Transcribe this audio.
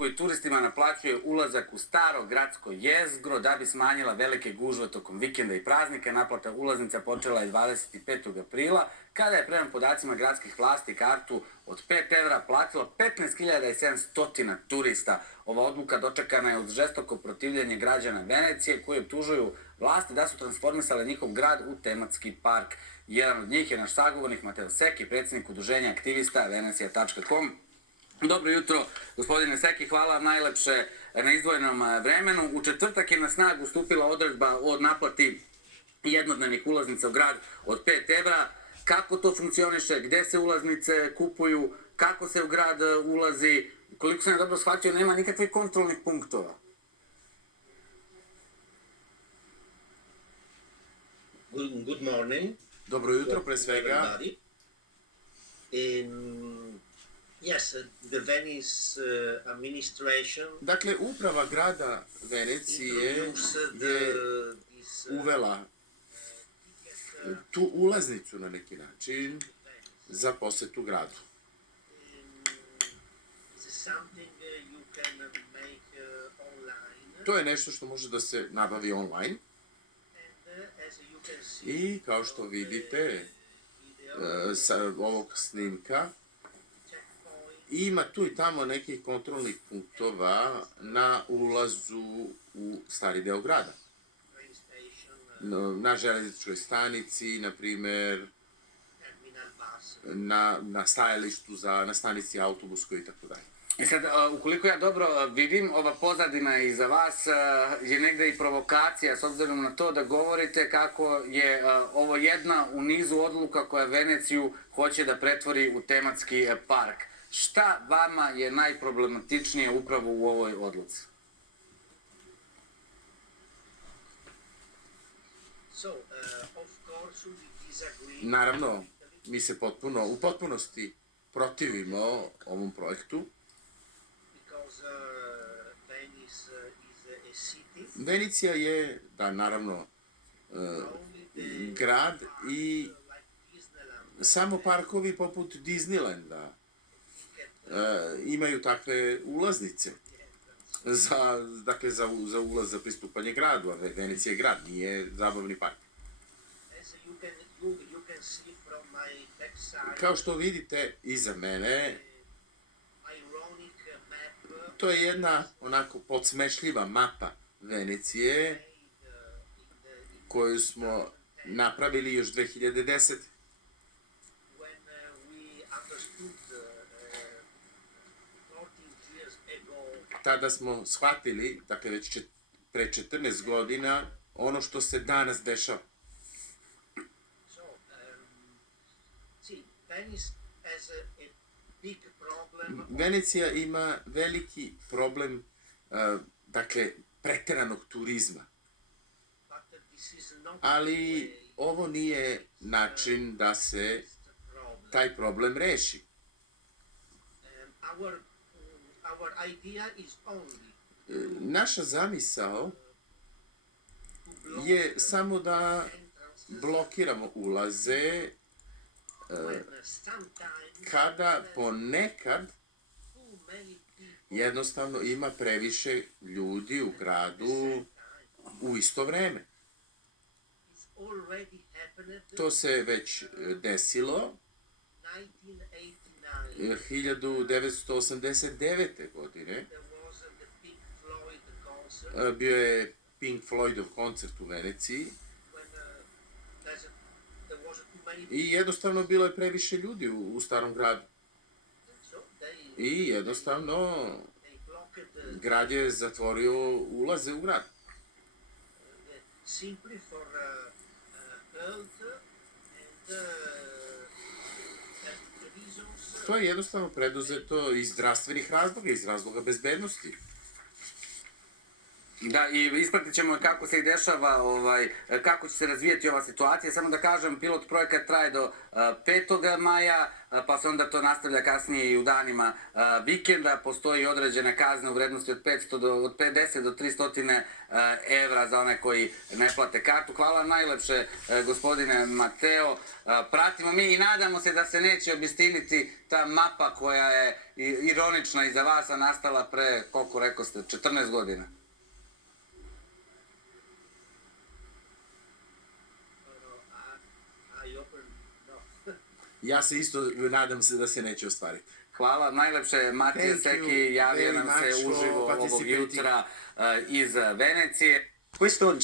koji turistima naplaćuje ulazak u staro gradsko jezgro da bi smanjila velike gužve tokom vikenda i praznika. Naplata ulaznica počela je 25. aprila, kada je prema podacima gradskih vlasti kartu od 5 evra platilo 15.700 turista. Ova odluka dočekana je uz žestoko protivljenje građana Venecije koji optužuju vlasti da su transformisale njihov grad u tematski park. Jedan od njih je naš sagovornik Mateo Seki, predsjednik udruženja aktivista Venecija.com. Dobro jutro, gospodine Seki, hvala vam najlepše na izdvojenom vremenu. U četvrtak je na snagu stupila odredba o naplati jednodnevnih ulaznica u grad od 5 evra. Kako to funkcioniše, gde se ulaznice kupuju, kako se u grad ulazi, koliko sam ja dobro shvatio, nema nikakvih kontrolnih punktova. Good morning. Dobro jutro, pre svega. Yes, the Venice administration. Dakle, uprava grada Venecije je uvela tu ulaznicu na neki način za posetu gradu. To je nešto što može da se nabavi online. I kao što vidite sa ovog snimka, ima tu i tamo nekih kontrolnih punktova na ulazu u stari deo grada. Na železničkoj stanici, na primer, na stajalištu, na stanici autobuskoj i tako dalje. I sad, ukoliko ja dobro vidim, ova pozadina iza vas je negde i provokacija, s obzirom na to da govorite kako je ovo jedna u nizu odluka koja Veneciju hoće da pretvori u tematski park. Šta vama je najproblematičnije upravo u ovoj odluci? Naravno, mi se u potpunosti protivimo ovom projektu. Venecija je, da, naravno, grad i samo parkovi poput Disneylanda imaju takve ulaznice za ulaz, za pristupanje gradu, a Venecija je grad, nije zabavni park. Kao što vidite iza mene, to je jedna onako podsmešljiva mapa Venecije koju smo napravili još 2010. Tada smo shvatili, dakle već pre 14 godina, ono što se danas dešava. Venecija ima veliki problem, dakle, preteranog turizma. Ali ovo nije način da se taj problem reši. Naša zamisao je samo da blokiramo ulaze kada ponekad jednostavno ima previše ljudi u gradu u isto vreme. To se već desilo 1989. godine. Bio je Pink Floydov koncert u Veneciji i jednostavno bilo je previše ljudi u starom gradu. I jednostavno grad je zatvorio ulaze u grad. To je jednostavno preduzeto iz zdravstvenih razloga, iz razloga bezbednosti. Da, i ispratit ćemo kako se i dešava, kako će se razvijeti ova situacija. Samo da kažem, pilot projekat traje do 5. maja, pa se onda to nastavlja kasnije i u danima vikenda. Postoji određena kazna u vrednosti od 50 do 300 evra za one koji ne plate kartu. Hvala najlepše, gospodine Mateo. Pratimo mi i nadamo se da se neće obistiniti ta mapa koja je ironična i za vas, a nastala pre, koliko rekao ste, 14 godina. Ja se isto nadam se da se neće ostvariti. Hvala, najlepše Matija Seki, javio nam se uživo ovog jutra iz Venecije. Questo